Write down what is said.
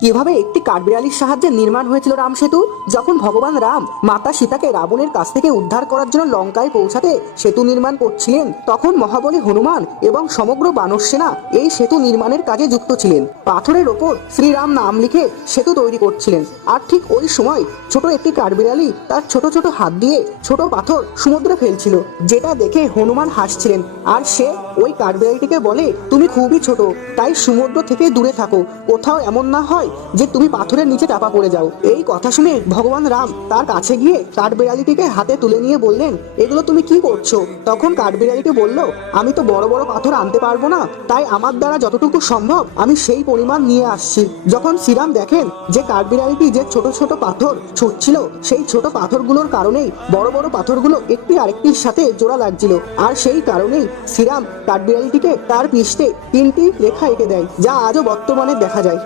কিভাবে একটি কাঠবিড়ালির সাহায্যে নির্মাণ হয়েছিল রাম সেতু। যখন ভগবান রাম মাতা সীতাকে রাবণের কাছ থেকে উদ্ধার করার জন্য লঙ্কায় পৌঁছাতে সেতু নির্মাণ করছিলেন, তখন মহাবলী হনুমান এবং সমগ্র বানর সেনা এই সেতু নির্মাণের কাজে যুক্ত ছিলেন। পাথরের ওপর শ্রীরাম নাম লিখে সেতু তৈরি করছিলেন। আর ঠিক ওই সময় ছোট একটি কাঠবিড়ালি তার ছোট ছোট হাত দিয়ে ছোট পাথর সমুদ্রে ফেলছিল, যেটা দেখে হনুমান হাসছিলেন। আর সে ওই কাঠবিড়ালিটিকে বলে, তুমি খুবই ছোট, তাই সমুদ্র থেকে দূরে থাকো, কোথাও এমন না হয় যে তুমি পাথরের নিচে চাপা পড়ে যাও। এই কথা শুনে ভগবান রাম তার কাছে গিয়ে কাঠবিড়ালিটিকে হাতে তুলে নিয়ে বললেন, এগুলো তুমি কি করছো? তখন কাঠবিড়ালিটি বলল, আমি তো বড় বড় পাথর আনতে পারবো না, তাই আমার দ্বারা যতটুকু সম্ভব আমি সেই পরিমাণ নিয়ে আসছি। যখন শ্রীরাম দেখেন যে কাঠবিড়ালিটি যে ছোট ছোট পাথর ছুটছিল, সেই ছোট পাথরগুলোর কারণেই বড় বড় পাথরগুলো একটি আরেকটির সাথে জোড়া লাগছিল। আর সেই কারণেই শ্রীরাম কাঠবিড়ালিটিকে তার পৃষ্ঠে 3টি রেখা এঁকে দেয়, যা আজও বর্তমানে দেখা যায়।